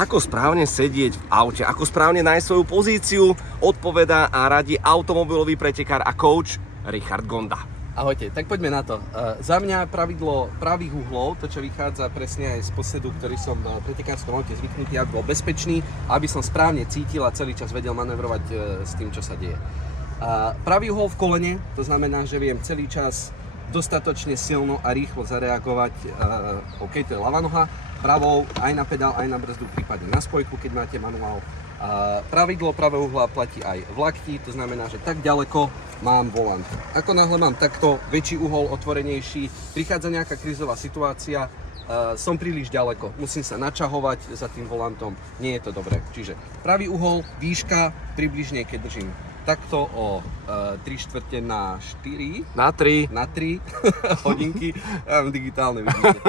Ako správne sedieť v aute, ako správne nájsť svoju pozíciu, odpovedá a radí automobilový pretekár a coach Richard Gonda. Ahojte, tak poďme na to. Za mňa pravidlo pravých uhlov, to čo vychádza presne aj z posledu, ktorý som na pretekárskom aute zvyknutý, aby bol bezpečný, aby som správne cítil a celý čas vedel manevrovať s tým, čo sa deje. Pravý uhol v kolene, to znamená, že viem celý čas dostatočne silno a rýchlo zareagovať. OK, to je ľavá noha, pravou aj na pedál, aj na brzdu, prípadne na spojku, keď máte manuál. Pravidlo pravého uhla platí aj v lakti, to znamená, že tak ďaleko mám volant. Ako náhle mám takto väčší uhol, otvorenejší, prichádza nejaká krízová situácia, som príliš ďaleko, musím sa načahovať za tým volantom, nie je to dobré. Čiže pravý uhol, výška, približne keď držím takto o 3/4 na 4. Na 3. Na 3 hodinky, ja mám digitálne vidíte.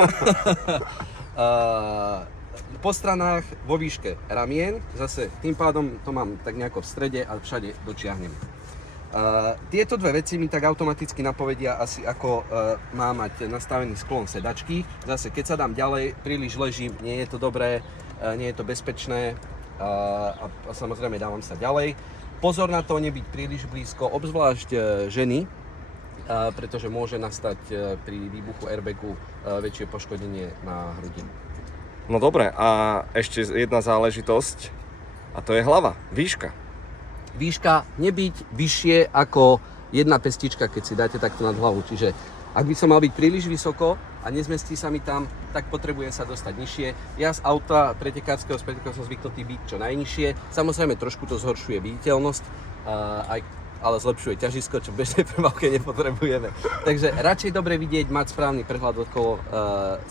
Po stranách vo výške ramien, zase tým pádom to mám tak nejako v strede a všade dočiahnem. Tieto dve veci mi tak automaticky napovedia asi ako má mať nastavený sklon sedačky. Zase keď sa dám ďalej, príliš ležím, nie je to dobré, nie je to bezpečné a samozrejme dávam sa ďalej. Pozor na to, nebyť príliš blízko, obzvlášť ženy, pretože môže nastať pri výbuchu airbagu väčšie poškodenie na hrudi. No dobre, a ešte jedna záležitosť, a to je hlava, výška. Výška nebyť vyššie ako jedna pestička, keď si dáte takto nad hlavu. Čiže ak by som mal byť príliš vysoko a nezmestí sa mi tam, tak potrebujem sa dostať nižšie. Ja z auta pretekárskeho som zvyknutý byť čo najnižšie. Samozrejme trošku to zhoršuje viditeľnosť, ale zlepšuje ťažisko, čo v bežnej premávke nepotrebujeme. Takže radšej dobre vidieť, mať správny prehľad okolo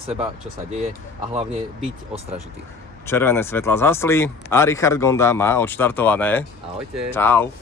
seba, čo sa deje a hlavne byť ostražitý. Červené svetla zhasli a Richard Gonda má odštartované. Ahojte. Čau.